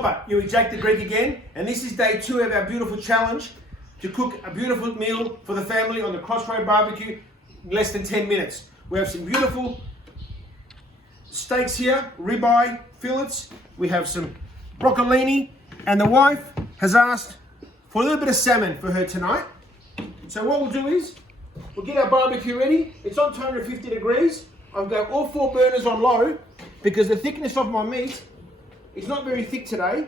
Opa, you're with Jack the Greek again, and this is day 2 of our beautiful challenge to cook a beautiful meal for the family on the CrossRay barbecue in less than 10 minutes. We have some beautiful steaks here, ribeye fillets, we have some broccolini, and the wife has asked for a little bit of salmon for her tonight. So what we'll do is, we'll get our barbecue ready. It's on 250 degrees. I've got all 4 burners on low because the thickness of my meat is not very thick today.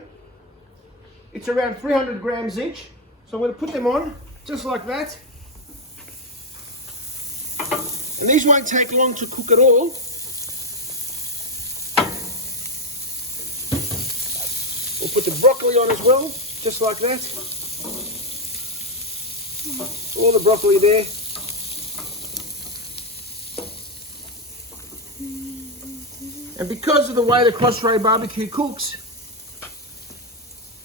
It's around 300 grams each. So I'm going to put them on just like that. And these won't take long to cook at all. We'll put the broccoli on as well, just like that. All the broccoli there. And because of the way the CrossRay barbecue cooks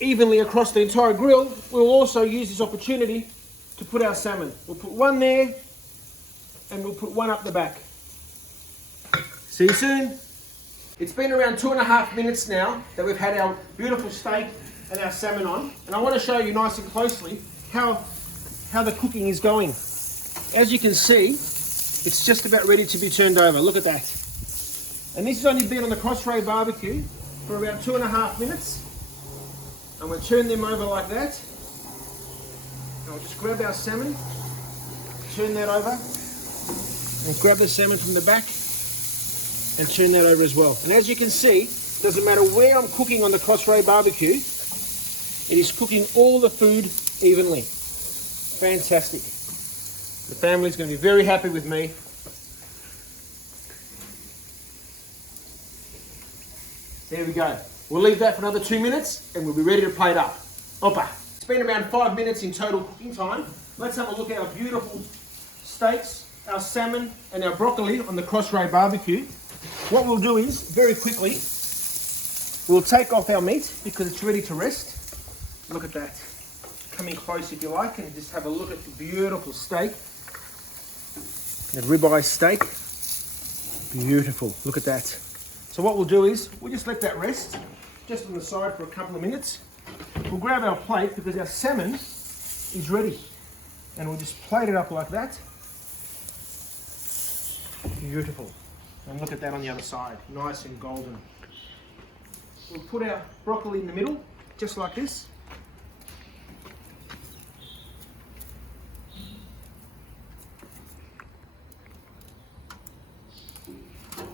evenly across the entire grill, we'll also use this opportunity to put our salmon. We'll put one there and we'll put one up the back. See you soon. It's been around 2.5 minutes now that we've had our beautiful steak and our salmon on, and I want to show you nice and closely how the cooking is going. As you can see, it's just about ready to be turned over. Look at that. And this has only been on the CrossRay barbecue for around 2.5 minutes. I'm going to turn them over like that. And I'll just grab our salmon, turn that over, and grab the salmon from the back and turn that over as well. And as you can see, it doesn't matter where I'm cooking on the CrossRay barbecue, it is cooking all the food evenly. Fantastic. The family's going to be very happy with me. There we go. We'll leave that for another 2 minutes and we'll be ready to plate up. Opa. It's been around 5 minutes in total cooking time. Let's have a look at our beautiful steaks, our salmon and our broccoli on the CrossRay barbecue. What we'll do is, very quickly, we'll take off our meat because it's ready to rest. Look at that. Come in close if you like and just have a look at the beautiful steak. That ribeye steak. Beautiful. Look at that. So what we'll do is, we'll just let that rest, just on the side for a couple of minutes. We'll grab our plate because our salmon is ready. And we'll just plate it up like that. Beautiful. And look at that on the other side, nice and golden. We'll put our broccoli in the middle, just like this.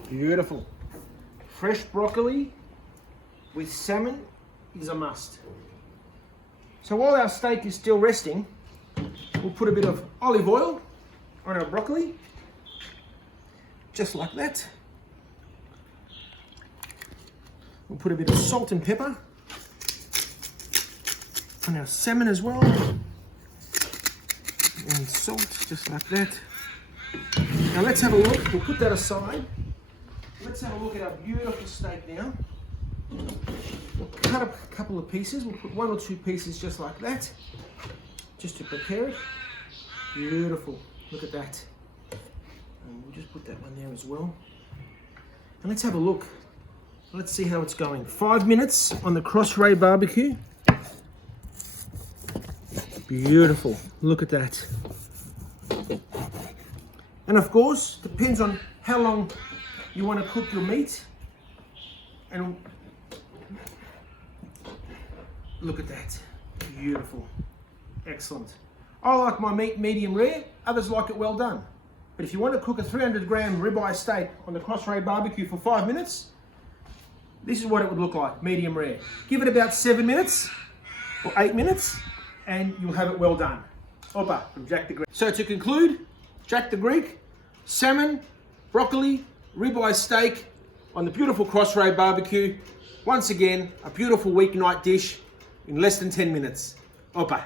Beautiful. Fresh broccoli with salmon is a must. So while our steak is still resting, we'll put a bit of olive oil on our broccoli, just like that. We'll put a bit of salt and pepper on our salmon as well, and salt, just like that. Now let's have a look. We'll put that aside. Let's have a look at our beautiful steak now. We'll cut up a couple of pieces. We'll put 1 or 2 pieces just like that, just to prepare it. Beautiful. Look at that. And we'll just put that one there as well. And let's have a look. Let's see how it's going. 5 minutes on the CrossRay barbecue. Beautiful. Look at that. And of course, depends on how long you want to cook your meat. And look at that. Beautiful. Excellent. I like my meat medium rare. Others like it well done. But if you want to cook a 300-gram ribeye steak on the CrossRay barbecue for 5 minutes, this is what it would look like, medium rare. Give it about 7 minutes or 8 minutes and you'll have it well done. Opa from Jack the Greek. So to conclude, Jack the Greek, salmon, broccoli, ribeye steak on the beautiful CrossRay barbecue. Once again, a beautiful weeknight dish in less than 10 minutes. Opa.